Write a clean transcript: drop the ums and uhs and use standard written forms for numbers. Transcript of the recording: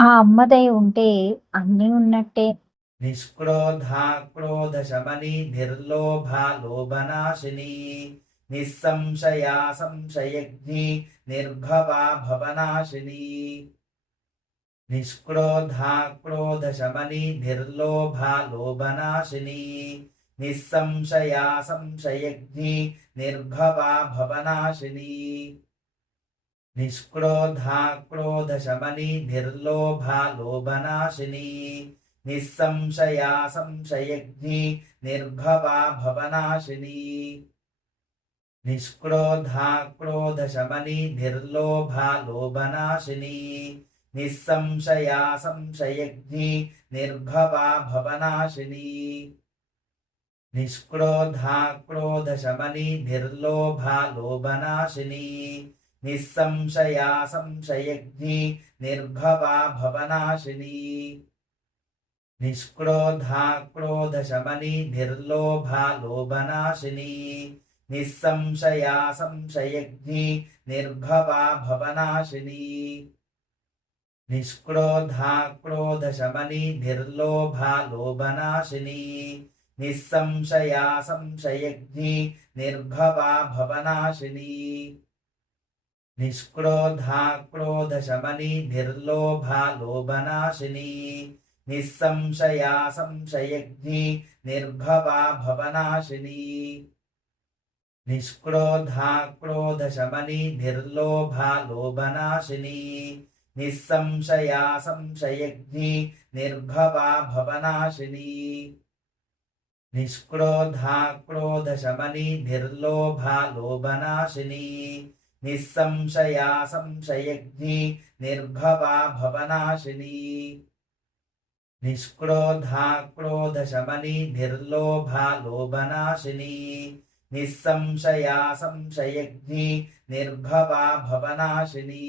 ఆ అమ్మ దయ ఉంటే అన్నీ ఉన్నట్టే. నిష్క్రోధా క్రోధశమని నిర్లోభా లోభనాశిని నిస్సంశయా సంశయజ్ఞి నిర్భవా భవనాశిని. నిష్క్రోధా క్రోధశమని నిర్లోభా లోభనాశిని నిస్సంశయా సంశయజ్ఞి నిర్భవా భవనాశిని. నిష్క్రోధా క్రోధశమని నిర్లోభా లోభనాశిని నిస్సంశయా సంశయజ్ఞి నిర్భవా భవనాశిని. నిష్క్రోధా క్రోధశమని నిర్లోభా లోభనాశిని నిస్సంశయా సంశయజ్ఞి నిర్భవా భవనాశిని. నిష్క్రోధా క్రోధశమని నిర్లోభా లోభనాశిని నిస్సంశయా సంశయజ్ఞి నిర్భవా భవనాశిని. నిష్క్రోధా క్రోధశమని నిర్లోభా లోభనాశిని నిస్సంశయా సంశయజ్ఞి నిర్భవా భవనాశిని. నిష్క్రోధా క్రోధశమని నిర్లోభా లోభనాశిని నిస్సంశయా సంశయజ్ఞి నిర్భవా భవనాశిని. నిష్క్రోధా క్రోధశమని నిర్లోభా లోభనాశిని నిస్సంశయా సంశయజ్ఞి నిర్భవా భవనాశిని. నిష్క్రోధా క్రోధశమని నిర్లోభా లోభనాశిని నిస్సంశయా సంశయజ్ఞి నిర్భవా భవనాశిని. నిష్క్రోధా క్రోధశమని నిర్లోభా లోభనాశిని నిస్సంశయా సంశయజ్ఞి నిర్భవా భవనాశిని. నిష్క్రోధా క్రోధశమని నిర్లోభా లోభనాశిని నిస్సంశయా సంశయజ్ఞి నిర్భవా భవనాశిని. నిష్క్రోధా క్రోధశమని నిర్లోభా లోభనాశిని నిస్సంశయా సంశయజ్ఞి నిర్భవా భవనాశిని. నిష్క్రోధా క్రోధశమని నిర్లోభా లోభనాశిని నిస్సంశయా సంశయజ్ఞి నిర్భవా భవనాశిని.